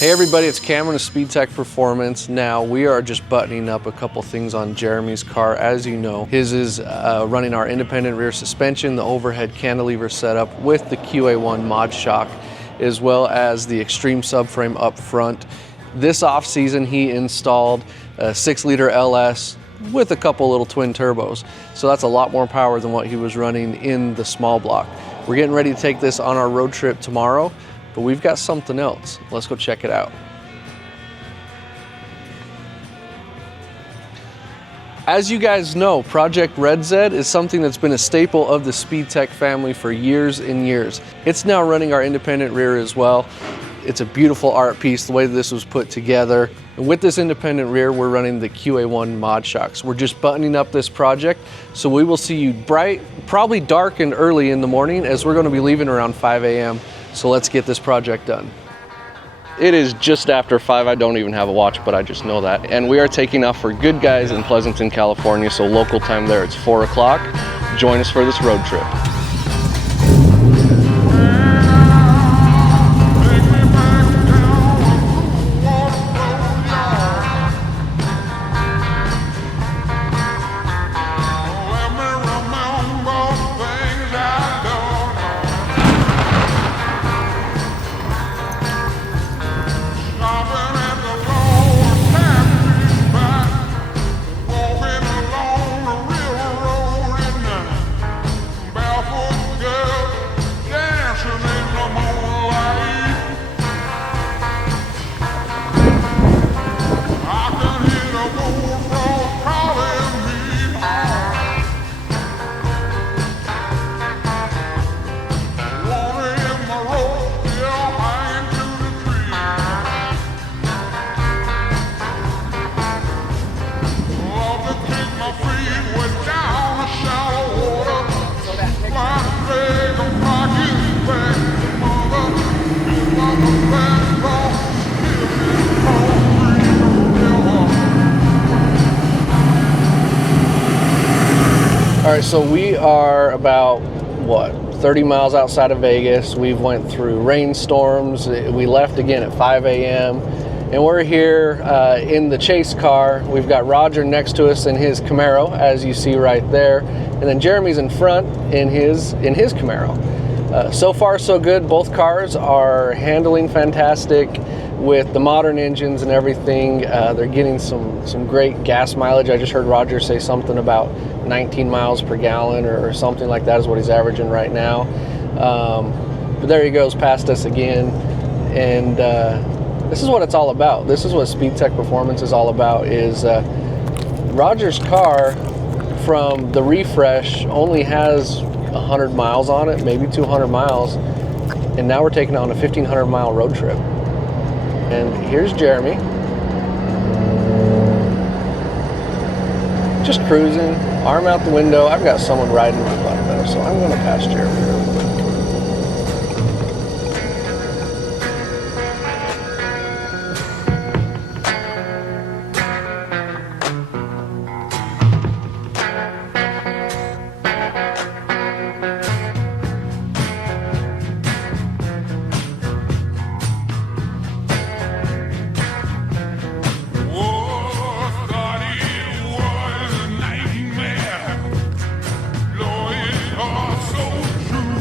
Hey everybody, it's Cameron of Speedtech Performance. Now we are just buttoning up a couple things on Jeremy's car. As you know, his is running our independent rear suspension, the overhead cantilever setup with the QA1 Mod Shock, as well as the ExtReme subframe up front. This off season he installed a 6-liter LS with a couple little twin turbos. So that's a lot more power than what he was running in the small block. We're getting ready to take this on our road trip tomorrow, but we've got something else. Let's go check it out. As you guys know, Project Red Z is something that's been a staple of the Speedtech family for years and years. It's now running our independent rear as well. It's a beautiful art piece, the way this was put together. And with this independent rear, we're running the QA1 Mod Shocks. We're just buttoning up this project, so we will see you bright, probably dark and early in the morning, as we're gonna be leaving around 5 a.m. So let's get this project done. It is just after 5. I don't even have a watch, but I just know that. And we are taking off for GoodGuys in Pleasanton, California. So local time there, it's 4 o'clock. Join us for this road trip. All right, so we are about, what, 30 miles outside of Vegas. We've went through rainstorms. We left again at 5 a.m. and we're here in the chase car. We've got Roger next to us in his Camaro, as you see right there, and then Jeremy's in front in his Camaro. So far, so good. Both cars are handling fantastic with the modern engines and everything. They're getting some great gas mileage. I just heard Roger say something about 19 miles per gallon or something like that is what he's averaging right now. But there he goes past us again. And this is what it's all about. This is what Speedtech Performance is all about, is Roger's car from the refresh only has 100 miles on it, maybe 200 miles. And now we're taking on a 1,500 mile road trip. And here's Jeremy, just cruising, arm out the window. I've got someone riding my butt though, so I'm gonna pass Jeremy really quick. So true.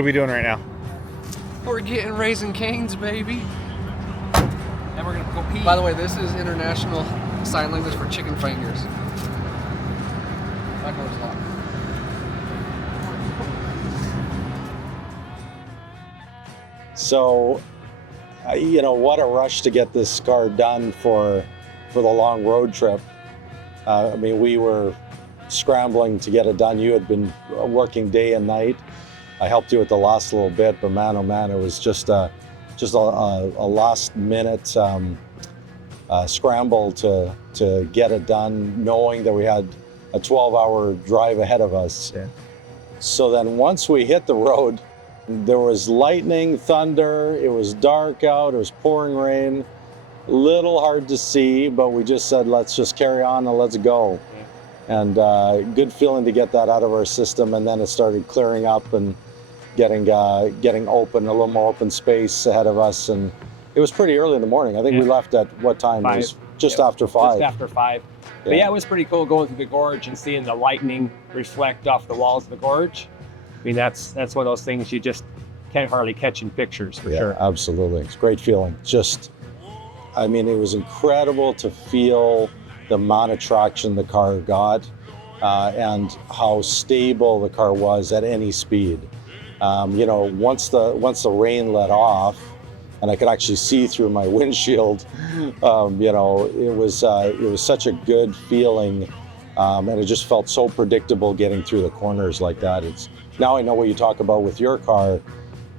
What are we doing right now? We're getting Raising Cane's, baby. And we're gonna go pee. By the way, this is international sign language for chicken fingers. That door's locked. So, you know, what a rush to get this car done for the long road trip. I mean, we were scrambling to get it done. You had been working day and night. I helped you with the last little bit, but man, oh man, it was just a last minute scramble to get it done, knowing that we had a 12-hour drive ahead of us. Yeah. So then once we hit the road, there was lightning, thunder, it was dark out, it was pouring rain, little hard to see, but we just said, let's just carry on and let's go. Yeah. And good feeling to get that out of our system, and then it started clearing up and getting open, a little more open space ahead of us, and it was pretty early in the morning. I think we left at what time? 5. It was just after 5. Just after 5. But yeah, it was pretty cool going through the gorge and seeing the lightning reflect off the walls of the gorge. I mean, that's one of those things you just can't hardly catch in pictures, for sure. Absolutely. It's a great feeling. Just, I mean, it was incredible to feel the amount of traction the car got and how stable the car was at any speed. You know, once the rain let off, and I could actually see through my windshield, you know, it was such a good feeling, and it just felt so predictable getting through the corners like that. Now I know what you talk about with your car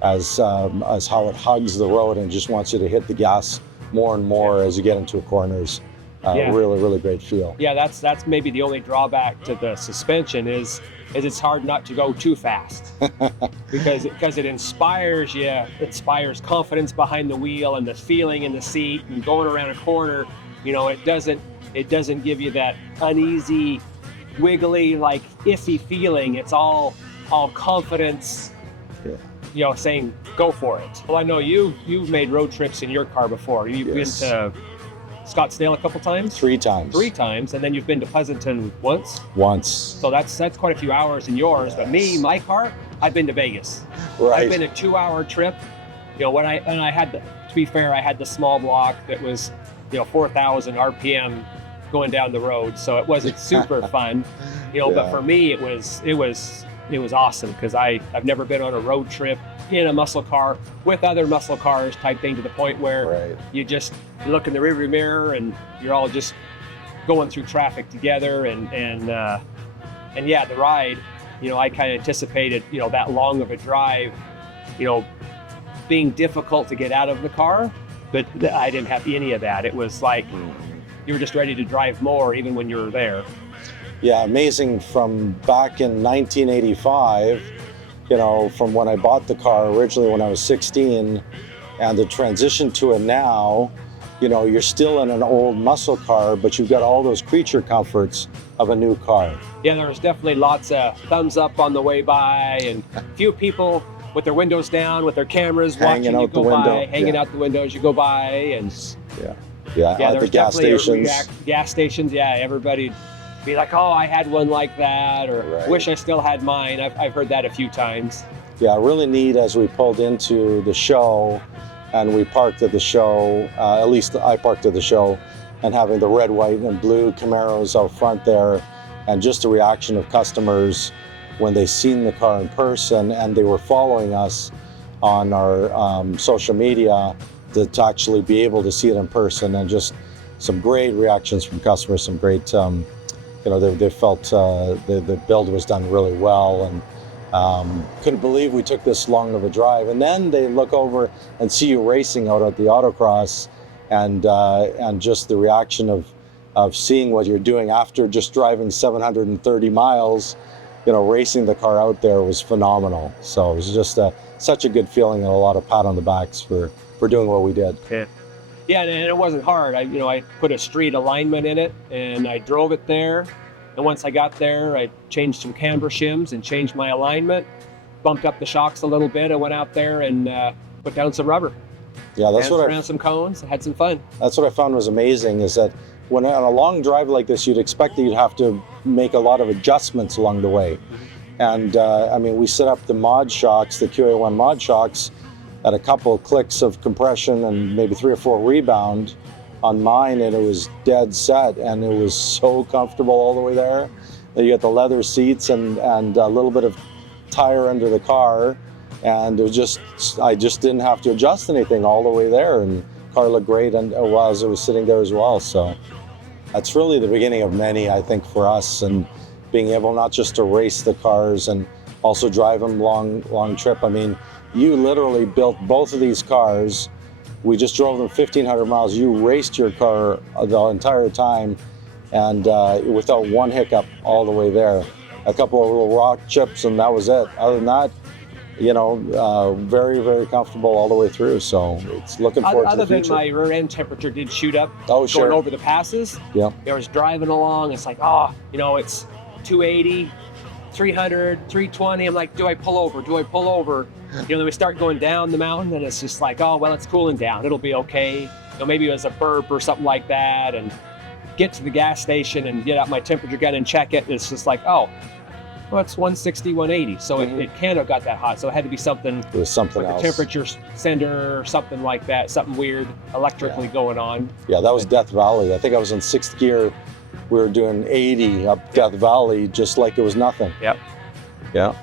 as how it hugs the road and just wants you to hit the gas more and more as you get into corners. Really, really great feel. Yeah, that's maybe the only drawback to the suspension is it's hard not to go too fast because it inspires you. It inspires confidence behind the wheel and the feeling in the seat and going around a corner. You know, it doesn't give you that uneasy, wiggly, like iffy feeling. It's all confidence. Yeah. You know, saying go for it. Well, I know you've made road trips in your car before. You've been to Scottsdale a couple times? 3 times. 3 times, and then you've been to Pleasanton once? Once. So that's quite a few hours in yours. Yes. But my car, I've been to Vegas. Right. I've been a 2-hour trip. You know, I had to be fair, I had the small block that was, you know, 4,000 RPM going down the road, so it wasn't super fun. You know, but for me it was awesome because I've never been on a road trip in a muscle car with other muscle cars type thing, to the point where you look in the rearview mirror and you're all just going through traffic together, and yeah, the ride, you know, I kind of anticipated, you know, that long of a drive, you know, being difficult to get out of the car, but I didn't have any of that. It was like you were just ready to drive more even when you were there. Yeah, amazing. From back in 1985, you know, from when I bought the car originally when I was 16, and the transition to it now, you know, you're still in an old muscle car, but you've got all those creature comforts of a new car. Yeah, there was definitely lots of thumbs up on the way by, and a few people with their windows down, with their cameras watching you go by, hanging out the window as you go by, and at the gas stations. Gas stations, everybody be like, oh, I had one like that, or wish I still had mine. I've heard that a few times. Yeah, really neat as we pulled into the show and we parked at the show, at least I parked at the show, and having the red, white, and blue Camaros out front there, and just the reaction of customers when they seen the car in person and they were following us on our social media to actually be able to see it in person, and just some great reactions from customers, some great you know, they felt the build was done really well, and couldn't believe we took this long of a drive. And then they look over and see you racing out at the Autocross, and just the reaction of seeing what you're doing after just driving 730 miles, you know, racing the car out there was phenomenal. So it was just such a good feeling, and a lot of pat on the backs for doing what we did. Yeah, and it wasn't hard. I put a street alignment in it, and I drove it there. And once I got there, I changed some camber shims and changed my alignment, bumped up the shocks a little bit. I went out there and put down some rubber. Yeah, that's what around some cones, had some fun. That's what I found was amazing, is that when on a long drive like this, you'd expect that you'd have to make a lot of adjustments along the way. And I mean, we set up the mod shocks, the QA1 Mod Shocks, at a couple of clicks of compression and maybe 3 or 4 rebound on mine, and it was dead set, and it was so comfortable all the way there. You got the leather seats and a little bit of tire under the car, and it was just, I just didn't have to adjust anything all the way there, and the car looked great and as it was sitting there as well. So that's really the beginning of many, I think, for us, and being able not just to race the cars and also drive them long trip. I mean, you literally built both of these cars. We just drove them 1,500 miles. You raced your car the entire time, and without one hiccup all the way there. A couple of little rock chips, and that was it. Other than that, you know, very, very comfortable all the way through. So it's looking forward to the future. Other than my rear end temperature did shoot up Oh, sure. going over the passes. Yeah. I was driving along. It's like, oh, you know, it's 280, 300, 320. I'm like, do I pull over? Do I pull over? You know, then we start going down the mountain, and it's just like, oh, well, it's cooling down. It'll be okay. You know, maybe it was a burp or something like that, and get to the gas station and get out my temperature gun and check it. And it's just like, oh, well, it's 160, 180. So it can't have got that hot. So it had to be something. It was something like else. A temperature sender or something like that. Something weird electrically going on. Yeah, that was Death Valley. I think I was in 6th gear. We were doing 80 up Death Valley, just like it was nothing. Yep. Yeah.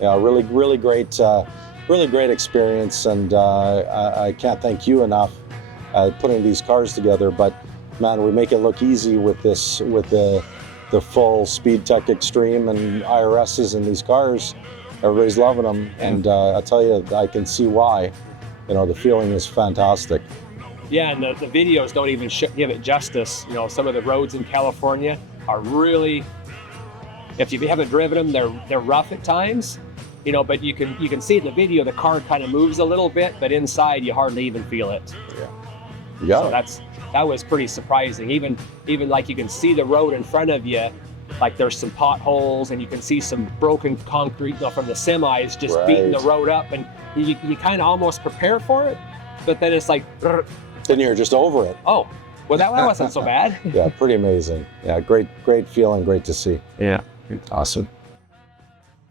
Yeah, really great experience, and I can't thank you enough putting these cars together. But man, we make it look easy with this, with the full Speedtech ExtReme and IRSs in these cars. Everybody's loving them, and I tell you, I can see why. You know, the feeling is fantastic. Yeah, and the videos don't even give it justice. You know, some of the roads in California are really, if you haven't driven them, they're rough at times. You know, but you can see in the video the car kind of moves a little bit, but inside you hardly even feel it. Yeah. So that was pretty surprising. Even like you can see the road in front of you, like there's some potholes, and you can see some broken concrete, you know, from the semis just beating the road up, and you kind of almost prepare for it, but then it's like, then you're just over it. oh, well that wasn't so bad. Yeah, pretty amazing. Yeah, great feeling, great to see. Yeah. Awesome.